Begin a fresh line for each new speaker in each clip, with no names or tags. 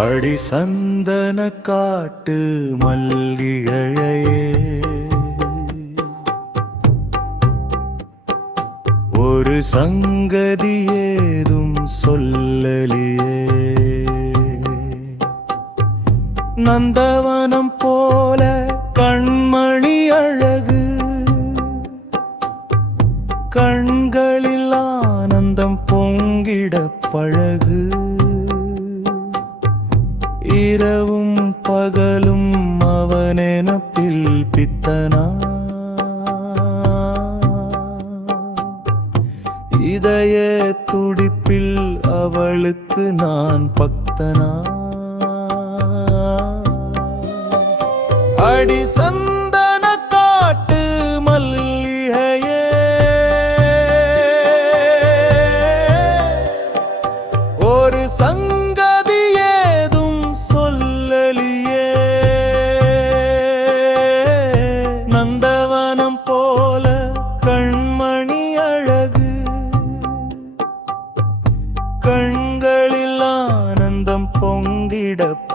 அடி சந்தன காட்டு மல்லிகையே ஒரு சங்கதி ஏதும் சொல்லலியே. நந்தவனம் போல கண்மணி அழகு. கண்களில் ஆனந்தம் பொங்கிட பழகு. இரவும் பகலும் அவனெனப்பில் பித்தனா. இதய துடிப்பில் அவளுக்கு நான் பக்தனா. அடி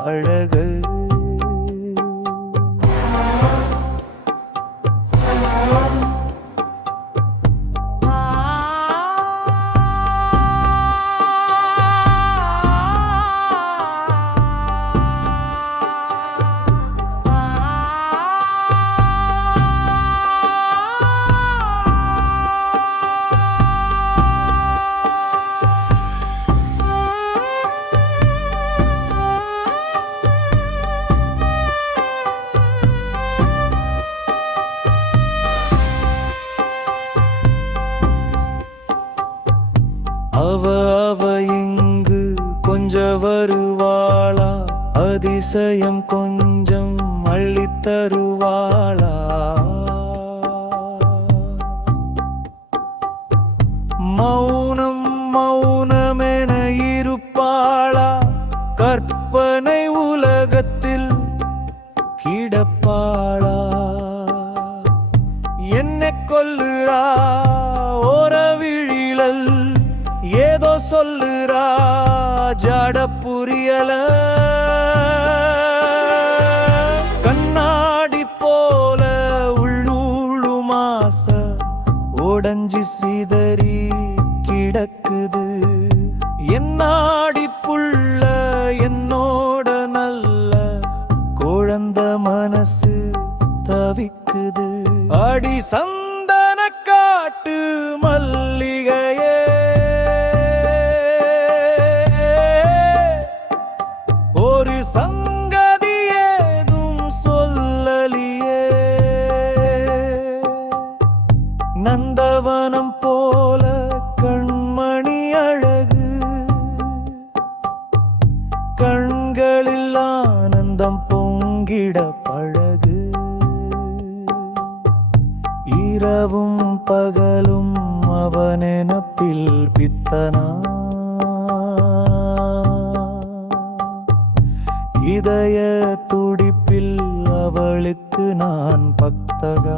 பொங்கிட வருவாளா அதிசயம் கொஞ்சம் அள்ளித் தருவாளா மௌனம் மௌனமென இருப்பாளா? கற்பனை உலகத்தில் கிடப்பாளா? என்ன கொல்லுறா? ஓரவிழிழல் ஏதோ சொல்லுறா? ஜாட புரியல. கண்ணாடி போல உள்ளூழும் ஆசை உடஞ்சி சிதறி கிடக்குது. என்னாடி புள்ள என்னோட நல்ல குழந்த மனசு தவிக்குது. அடி சந்தன காட்டு மல்ல ஒரு சங்கதி ஏதும் சொல்லலியே. நந்தவனம் போல கண்மணி அழகு. கண்களில் ஆனந்தம் பொங்கிட பழகு. இரவும் பகலும் அவனெனப்பில் பித்தனா. இதய துடிப்பில் அவளுக்கு நான் பக்தகா?